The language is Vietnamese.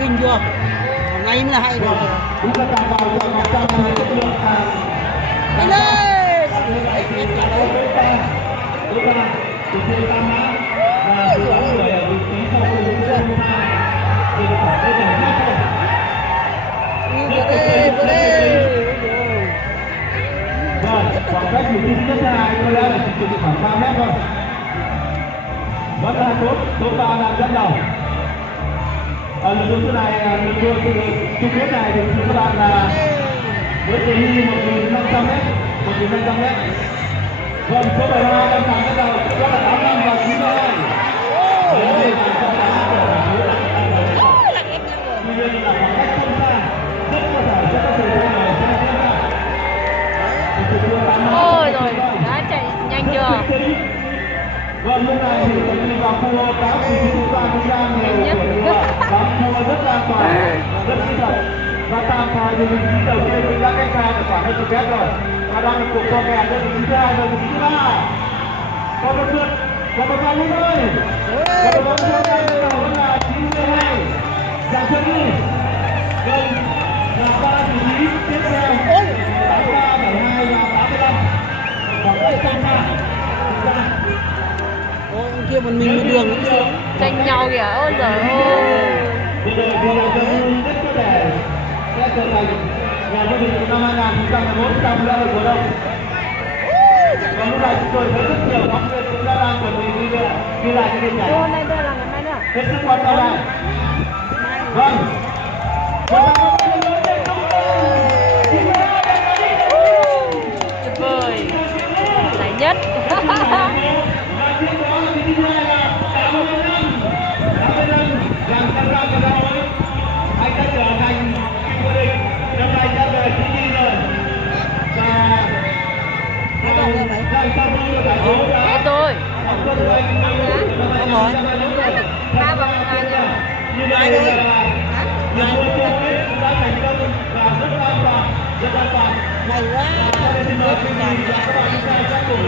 kinh chưa? Ngay mới là hay rồi. Đi lên. Vừa đi. Rồi, khoảng cách của team thứ hai có lẽ là chỉ khoảng 3 mét thôi. Vẫn là số 3 đang dẫn đầu. Ở lực lượng thứ này, lực lượng chung kết này thì các bạn là với cự ly 1.500 mét, 1.500 mét. Vâng, số 72 đang thẳng dẫn đầu, đó là 85 và 92. Đây là trong đó tuy nhiên là khoảng cách không xa, rất có thể sẽ có thời gian này sẽ diễn ra. Ôi rồi, đã chạy nhanh chưa? Vâng, lúc này thì đi vào cua cáo thì chúng ta cũng đang nhiều buổi bám cua rất an toàn, rất kỹ thuật. Và tạm thời thì vị trí đầu tiên cũng đã cách xa được khoảng 20 mét rồi. Và đang là cuộc co kè lên vị trí thứ hai và vị trí thứ ba. Có một lượt, có một vòng luôn ơi. Và một vòng co kè đầu vẫn là 92. Giảm chân đi. Vâng, là 3 vị trí tiếp theo. 83, 72 và 85. Khoảng cách không xa. Ôi, ông kia mình đi đường cũng sướng. Tranh nhau kìa, ôi giời ơi. Bây giờ thì là rất có thể sẽ trở thành nhà vô địch năm 2021 trong lễ hội mùa đông. Và lúc này chúng tôi thấy rất nhiều phóng viên cũng đã đang chuẩn bị ghi lại cái hình ảnh. Đây là ngày mai nữa. Hết sức quan trọng này. Vâng. Tuyệt vời. Giải nhất. Anh đã trở thành vô địch năm nay đã về Chí Nhi rồi và Hết rồi. Ba vòng là như vậy là nhà vua chung kết cũng đã thành công và rất an toàn, rất an toàn. May quá. Xin mời quý vị và các bạn chúng ta sẽ cùng